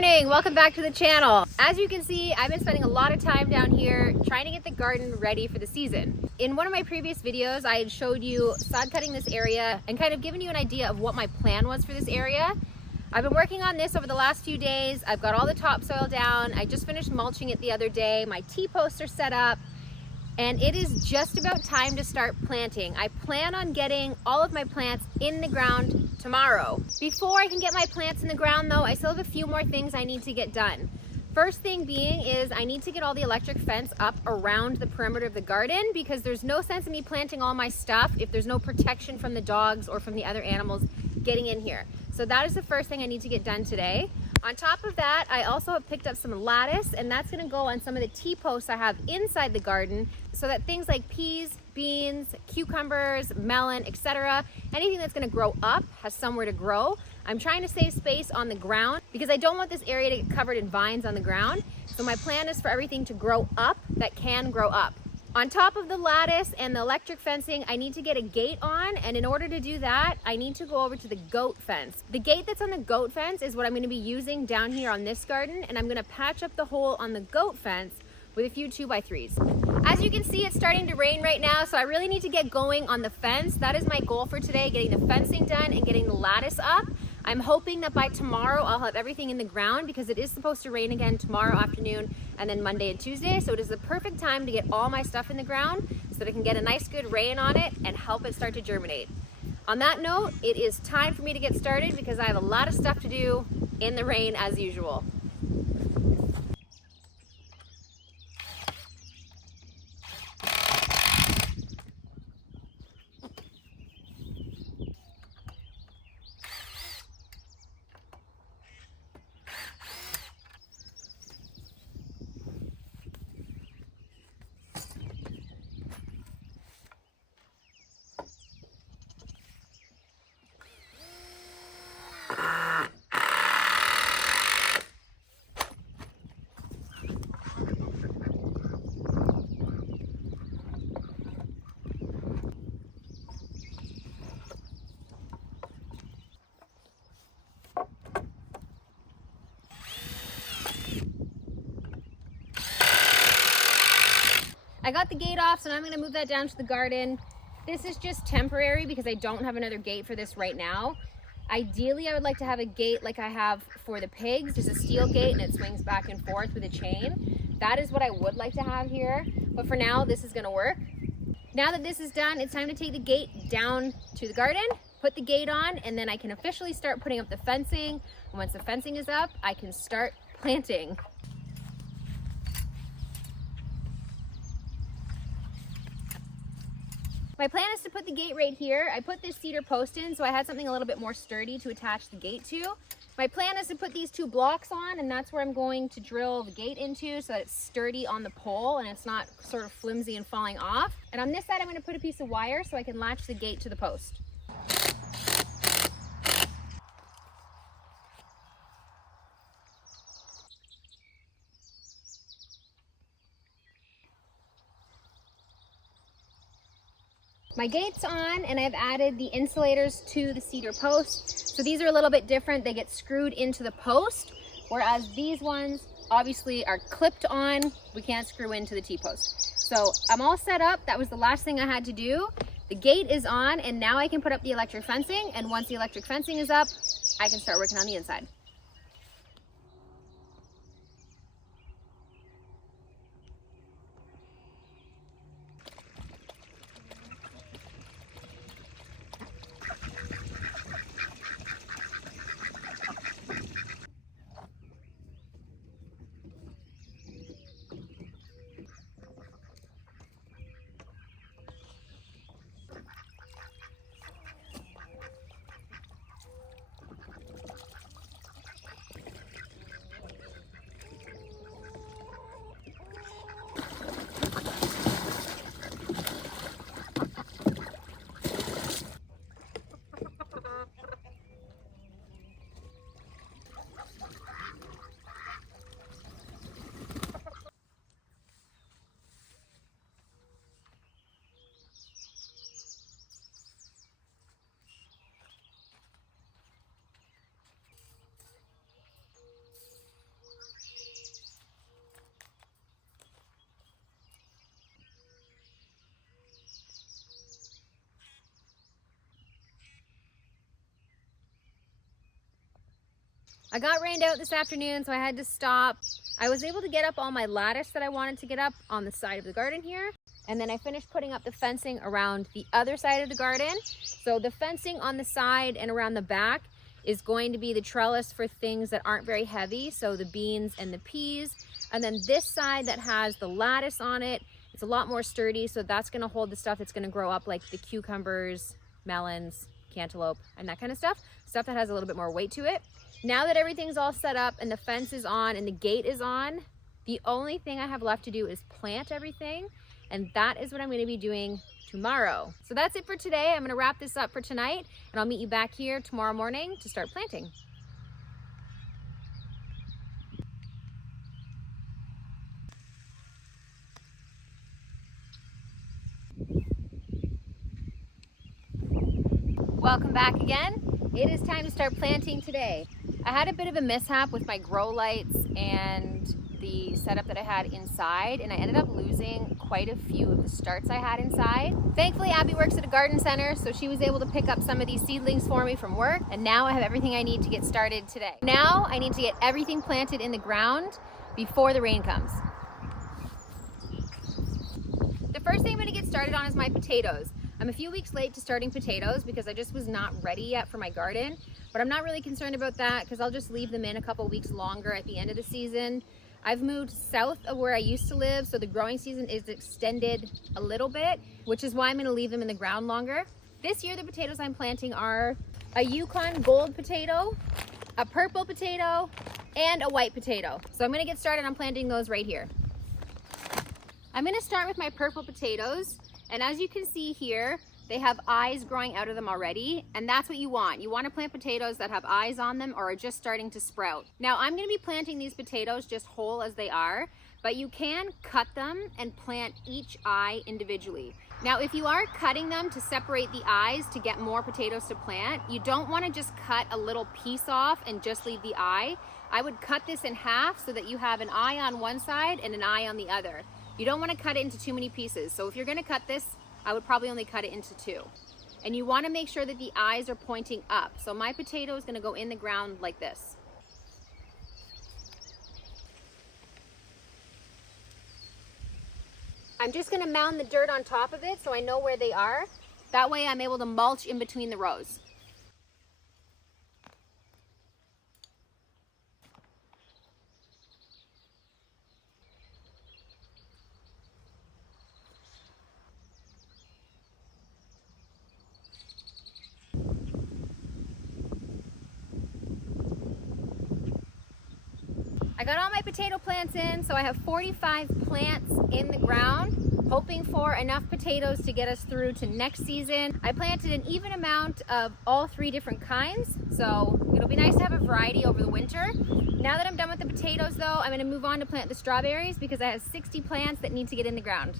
morning, welcome back to the channel. As you can see, I've been spending a lot of time down here trying to get the garden ready for the season. In one of my previous videos, I had showed you sod cutting this area and kind of given you an idea of what my plan was for this area. I've been working on this over the last few days. I've got all the topsoil down. I just finished mulching it the other day. My T-posts are set up. And it is just about time to start planting. I plan on getting all of my plants in the ground tomorrow. Before I can get my plants in the ground though, I still have a few more things I need to get done. First thing being is I need to get all the electric fence up around the perimeter of the garden because there's no sense in me planting all my stuff if there's no protection from the dogs or from the other animals getting in here. So that is the first thing I need to get done today. On top of that, I also have picked up some lattice, and that's gonna go on some of the T-posts I have inside the garden so that things like peas, beans, cucumbers, melon, etc., anything that's gonna grow up has somewhere to grow. I'm trying to save space on the ground because I don't want this area to get covered in vines on the ground. So my plan is for everything to grow up that can grow up. On top of the lattice and the electric fencing, I need to get a gate on, and in order to do that, I need to go over to the goat fence. The gate that's on the goat fence is what I'm going to be using down here on this garden, and I'm going to patch up the hole on the goat fence with a few 2x3s. As you can see, it's starting to rain right now, so I really need to get going on the fence. That is my goal for today, getting the fencing done and getting the lattice up. I'm hoping that by tomorrow I'll have everything in the ground because it is supposed to rain again tomorrow afternoon and then Monday and Tuesday. So it is the perfect time to get all my stuff in the ground so that I can get a nice good rain on it and help it start to germinate. On that note, it is time for me to get started because I have a lot of stuff to do in the rain as usual. I got the gate off, so now I'm going to move that down to the garden. This is just temporary because I don't have another gate for this right now. Ideally, I would like to have a gate like I have for the pigs. There's a steel gate and it swings back and forth with a chain. That is what I would like to have here, but for now, this is going to work. Now that this is done, it's time to take the gate down to the garden, put the gate on, and then I can officially start putting up the fencing. And once the fencing is up, I can start planting. My plan is to put the gate right here. I put this cedar post in so I had something a little bit more sturdy to attach the gate to. My plan is to put these two blocks on, and that's where I'm going to drill the gate into so that it's sturdy on the pole and it's not sort of flimsy and falling off. And on this side, I'm going to put a piece of wire so I can latch the gate to the post. My gate's on, and I've added the insulators to the cedar post. So these are a little bit different. They get screwed into the post, whereas these ones obviously are clipped on. We can't screw into the T-post. So I'm all set up. That was the last thing I had to do. The gate is on, and now I can put up the electric fencing. And once the electric fencing is up, I can start working on the inside. I got rained out this afternoon, so I had to stop. I was able to get up all my lattice that I wanted to get up on the side of the garden here. And then I finished putting up the fencing around the other side of the garden. So the fencing on the side and around the back is going to be the trellis for things that aren't very heavy. So the beans and the peas. And then this side that has the lattice on it, it's a lot more sturdy. So that's gonna hold the stuff that's gonna grow up, like the cucumbers, melons, cantaloupe, and that kind of stuff. Stuff that has a little bit more weight to it. Now that everything's all set up and the fence is on and the gate is on, the only thing I have left to do is plant everything. And that is what I'm gonna be doing tomorrow. So that's it for today. I'm gonna wrap this up for tonight, and I'll meet you back here tomorrow morning to start planting. Welcome back again. It is time to start planting today. I had a bit of a mishap with my grow lights and the setup that I had inside, and I ended up losing quite a few of the starts I had inside. Thankfully, Abby works at a garden center, so she was able to pick up some of these seedlings for me from work, and now I have everything I need to get started today. Now I need to get everything planted in the ground before the rain comes. The first thing I'm gonna get started on is my potatoes. I'm a few weeks late to starting potatoes because I just was not ready yet for my garden, but I'm not really concerned about that because I'll just leave them in a couple weeks longer at the end of the season. I've moved south of where I used to live, so the growing season is extended a little bit, which is why I'm gonna leave them in the ground longer. This year, the potatoes I'm planting are a Yukon gold potato, a purple potato, and a white potato. So I'm gonna get started on planting those right here. I'm gonna start with my purple potatoes. And as you can see here, they have eyes growing out of them already, and that's what you want. You want to plant potatoes that have eyes on them or are just starting to sprout. Now I'm going to be planting these potatoes just whole as they are, but you can cut them and plant each eye individually. Now if you are cutting them to separate the eyes to get more potatoes to plant, you don't want to just cut a little piece off and just leave the eye. I would cut this in half so that you have an eye on one side and an eye on the other. You don't want to cut it into too many pieces. So if you're going to cut this, I would probably only cut it into two. And you want to make sure that the eyes are pointing up. So my potato is going to go in the ground like this. I'm just going to mound the dirt on top of it so I know where they are. That way I'm able to mulch in between the rows. I got all my potato plants in, so I have 45 plants in the ground, hoping for enough potatoes to get us through to next season. I planted an even amount of all three different kinds, so it'll be nice to have a variety over the winter. Now that I'm done with the potatoes though, I'm gonna move on to plant the strawberries because I have 60 plants that need to get in the ground.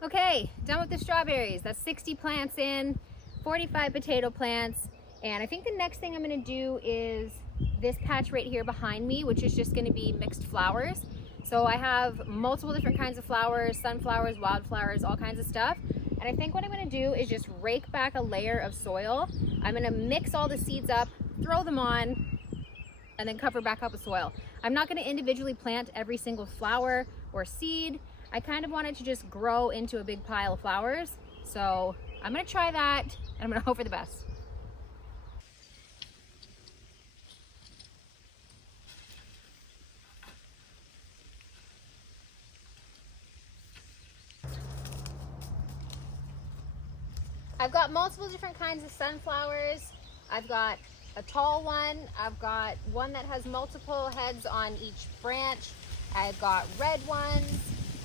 Okay, done with the strawberries. That's 60 plants in, 45 potato plants. And I think the next thing I'm gonna do is this patch right here behind me, which is just gonna be mixed flowers. So I have multiple different kinds of flowers, sunflowers, wildflowers, all kinds of stuff. And I think what I'm gonna do is just rake back a layer of soil. I'm gonna mix all the seeds up, throw them on, and then cover back up with soil. I'm not gonna individually plant every single flower or seed. I kind of want it to just grow into a big pile of flowers. So I'm gonna try that, and I'm gonna hope for the best. I've got multiple different kinds of sunflowers. I've got a tall one. I've got one that has multiple heads on each branch. I've got red ones.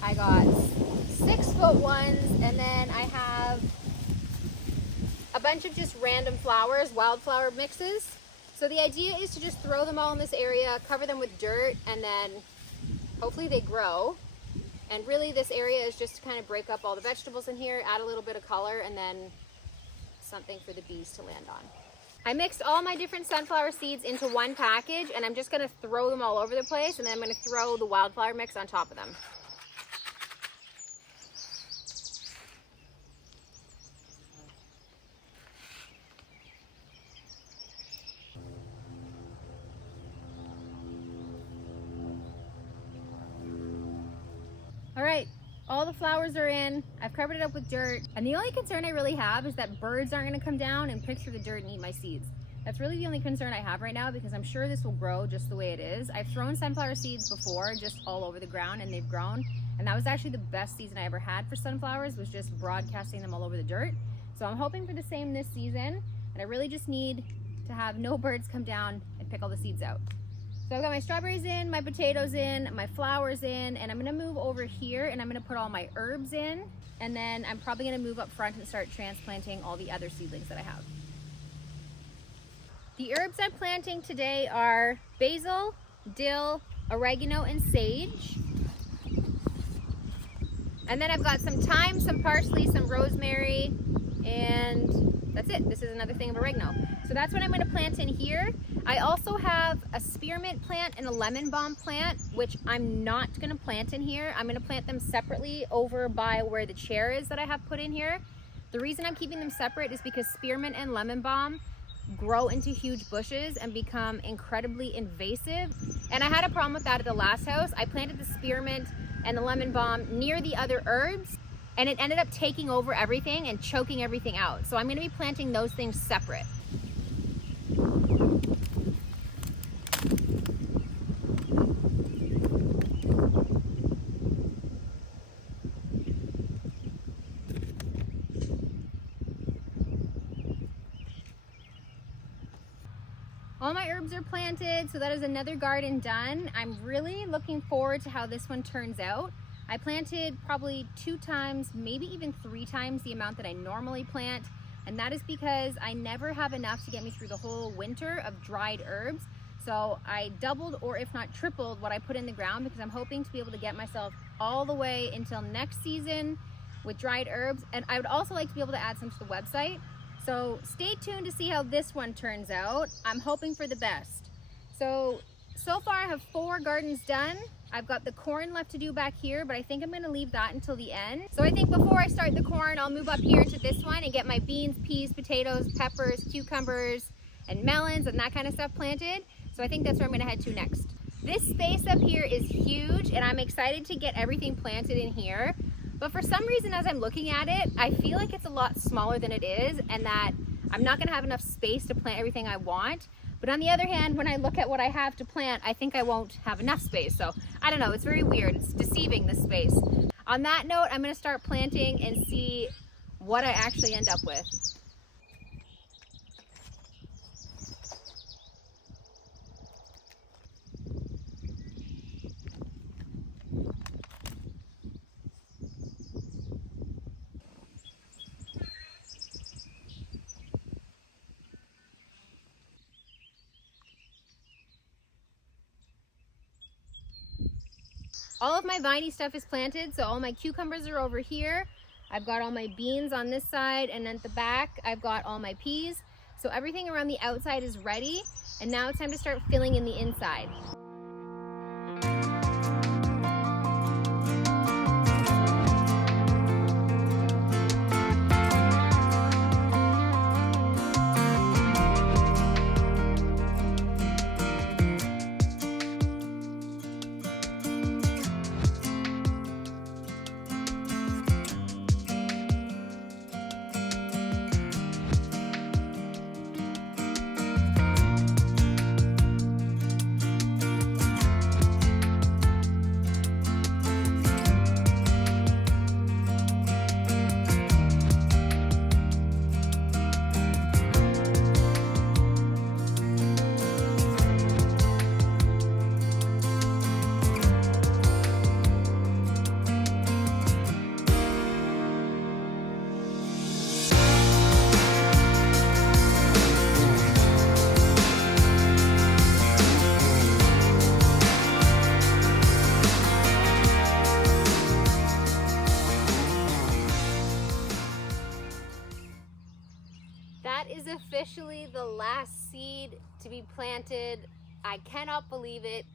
I got 6-foot ones, and then I have a bunch of just random flowers, wildflower mixes. So the idea is to just throw them all in this area, cover them with dirt, and then hopefully they grow. And really this area is just to kind of break up all the vegetables in here, add a little bit of color, and then something for the bees to land on. I mixed all my different sunflower seeds into one package, and I'm just gonna throw them all over the place, and then I'm gonna throw the wildflower mix on top of them. All right, all the flowers are in. I've covered it up with dirt. And the only concern I really have is that birds aren't gonna come down and pick through the dirt and eat my seeds. That's really the only concern I have right now, because I'm sure this will grow just the way it is. I've thrown sunflower seeds before, just all over the ground, and they've grown. And that was actually the best season I ever had for sunflowers, was just broadcasting them all over the dirt. So I'm hoping for the same this season. And I really just need to have no birds come down and pick all the seeds out. So I've got my strawberries in, my potatoes in, my flowers in, and I'm gonna move over here and I'm gonna put all my herbs in, and then I'm probably gonna move up front and start transplanting all the other seedlings that I have. The herbs I'm planting today are basil, dill, oregano, and sage. And then I've got some thyme, some parsley, some rosemary, and that's it. This is another thing of oregano. So that's what I'm gonna plant in here. I also have a spearmint plant and a lemon balm plant, which I'm not gonna plant in here. I'm gonna plant them separately over by where the chair is that I have put in here. The reason I'm keeping them separate is because spearmint and lemon balm grow into huge bushes and become incredibly invasive. And I had a problem with that at the last house. I planted the spearmint and the lemon balm near the other herbs, and it ended up taking over everything and choking everything out. So I'm gonna be planting those things separate. All my herbs are planted, so that is another garden done. I'm really looking forward to how this one turns out. I planted probably 2 times, maybe even 3 times the amount that I normally plant, and that is because I never have enough to get me through the whole winter of dried herbs. So I doubled, or if not tripled, what I put in the ground, because I'm hoping to be able to get myself all the way until next season with dried herbs. And I would also like to be able to add some to the website. So stay tuned to see how this one turns out. I'm hoping for the best. So far I have 4 gardens done. I've got the corn left to do back here, but I think I'm gonna leave that until the end. So I think before I start the corn, I'll move up here into this one and get my beans, peas, potatoes, peppers, cucumbers, and melons and that kind of stuff planted. So I think that's where I'm gonna head to next. This space up here is huge, and I'm excited to get everything planted in here. But for some reason, as I'm looking at it, I feel like it's a lot smaller than it is, and that I'm not gonna have enough space to plant everything I want. But on the other hand, when I look at what I have to plant, I think I won't have enough space. So I don't know, it's very weird. It's deceiving, this space. On that note, I'm gonna start planting and see what I actually end up with. All of my viney stuff is planted, so all my cucumbers are over here. I've got all my beans on this side, and at the back, I've got all my peas. So everything around the outside is ready, and now it's time to start filling in the inside. is officially the last seed to be planted. I cannot believe it.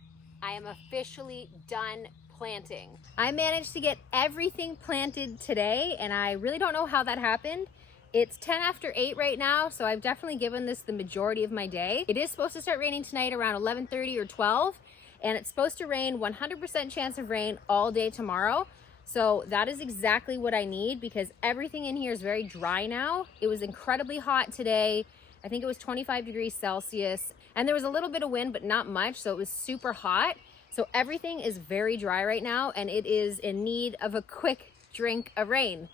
I am officially done planting. I managed to get everything planted today, and I really don't know how that happened. It's 10 after 8 right now, so I've definitely given this the majority of my day. It is supposed to start raining tonight around 11:30 or 12, and it's supposed to rain, 100% chance of rain all day tomorrow. So that is exactly what I need, because everything in here is very dry now. It was incredibly hot today. I think it was 25 degrees Celsius, and there was a little bit of wind, but not much, so it was super hot. So everything is very dry right now, and it is in need of a quick drink of rain.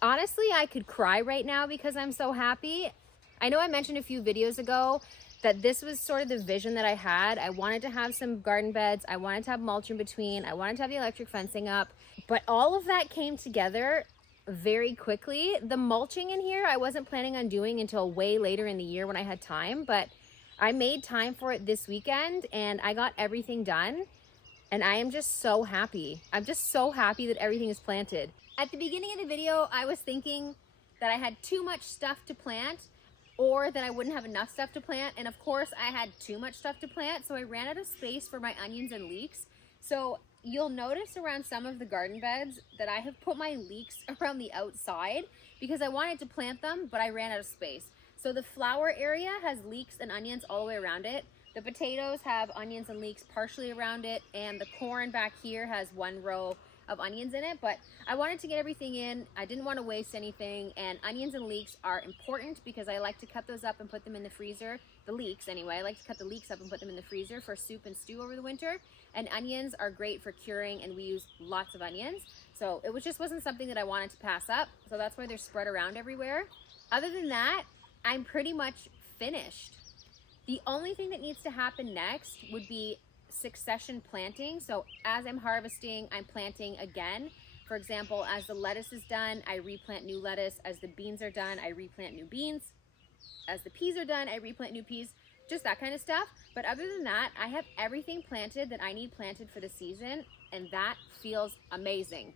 Honestly, I could cry right now because I'm so happy. I know I mentioned a few videos ago that this was sort of the vision that I had. I wanted to have some garden beds. I wanted to have mulch in between. I wanted to have the electric fencing up. But all of that came together very quickly. The mulching in here, I wasn't planning on doing until way later in the year when I had time. But I made time for it this weekend, and I got everything done. And I am just so happy. I'm just so happy that everything is planted. At the beginning of the video, I was thinking that I had too much stuff to plant, or that I wouldn't have enough stuff to plant. And of course I had too much stuff to plant, so I ran out of space for my onions and leeks. So you'll notice around some of the garden beds that I have put my leeks around the outside because I wanted to plant them, but I ran out of space. So the flower area has leeks and onions all the way around it. The potatoes have onions and leeks partially around it, and the corn back here has one row of onions in it, but I wanted to get everything in. I didn't want to waste anything, and onions and leeks are important because I like to cut those up and put them in the freezer. The leeks anyway, I like to cut the leeks up and put them in the freezer for soup and stew over the winter. And onions are great for curing, and we use lots of onions. So it just wasn't something that I wanted to pass up. So that's why they're spread around everywhere. Other than that, I'm pretty much finished. The only thing that needs to happen next would be succession planting. So as I'm harvesting, I'm planting again. For example, as the lettuce is done, I replant new lettuce. As the beans are done, I replant new beans. As the peas are done, I replant new peas. Just that kind of stuff. But other than that, I have everything planted that I need planted for the season, and that feels amazing.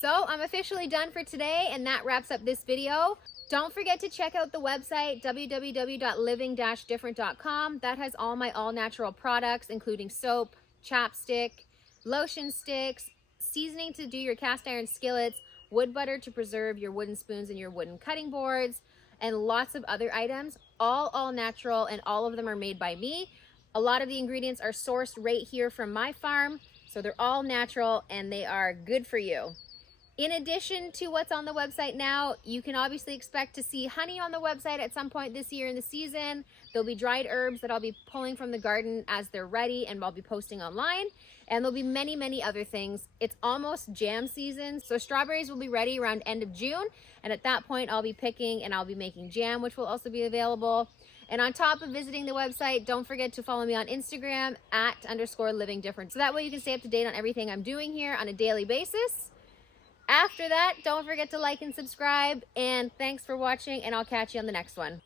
So I'm officially done for today, and that wraps up this video. Don't forget to check out the website, www.living-different.com. That has all my all-natural products, including soap, chapstick, lotion sticks, seasoning to do your cast iron skillets, wood butter to preserve your wooden spoons and your wooden cutting boards, and lots of other items, all natural, and all of them are made by me. A lot of the ingredients are sourced right here from my farm, so they're all natural and they are good for you. In addition to what's on the website now, you can obviously expect to see honey on the website at some point this year in the season. There'll be dried herbs that I'll be pulling from the garden as they're ready, and I'll be posting online. And there'll be many other things. It's almost jam season, so strawberries will be ready around end of June. And at that point, I'll be picking and I'll be making jam, which will also be available. And on top of visiting the website, don't forget to follow me on Instagram @_livingdifferent. So that way you can stay up to date on everything I'm doing here on a daily basis. After that, don't forget to like and subscribe, and thanks for watching, and I'll catch you on the next one.